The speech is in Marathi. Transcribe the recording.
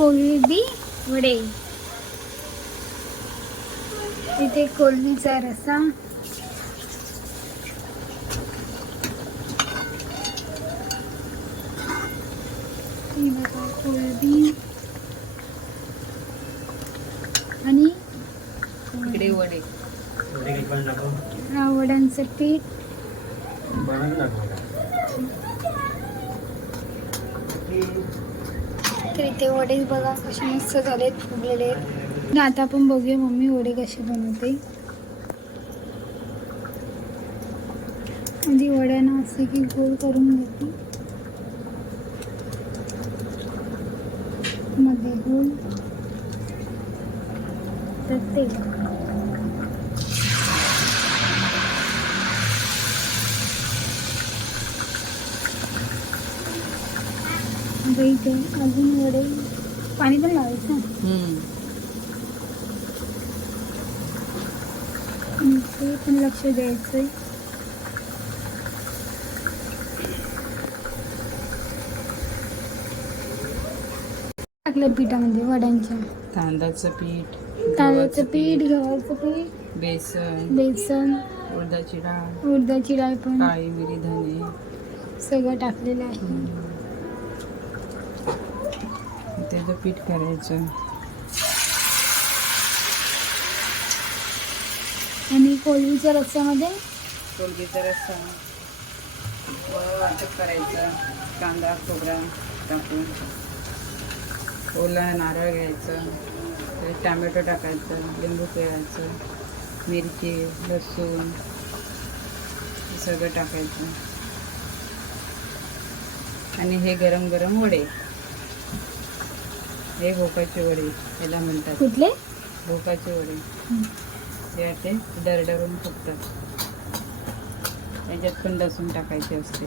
कोलबी वडे. इथे कोलबीचा रसा. ही बघा कोलबी. आणि इकडे वडे. वड्यांचं पीठ. तर इथे वडे बघा कसे मस्त झालेत फुगलेले आता आपण बघूया मम्मी वडे कसे बनवते. आधी वड्यानं असे की गोल करून घेते. मध्ये गोल. तर ते आता इथे अजून वडे. पाणी पण लावायचं. आणि ते पण लक्ष द्यायचं टाकलं पिठामध्ये वड्यांच्या. तांदळाचं पीठ तांदळाचं पीठ गव्हाचं पीठ बेसन बेसन उडदाची डाळ उडदाची डाळ पण काळी मिरी धने. सगळं टाकलेलं आहे. त्याचं पीठ करायचं. आणि कोलवीच्या रस्त्यामध्ये? कोलगीचा रस्सा वाटप करायचं. कांदा खोबरा टाकून. ओला नारळ घ्यायचं. टॅमॅटो टाकायचं. लिंबू पिळायचं. मिरची लसूण हे सगळं टाकायचं. आणि हे गरम गरम वडे. हे भोकाचे वडे याला म्हणतात. कुठले? भोकाचे वडे. ते ते दरडरून फुगतात. त्याच्यात पण लसूण टाकायचे असते.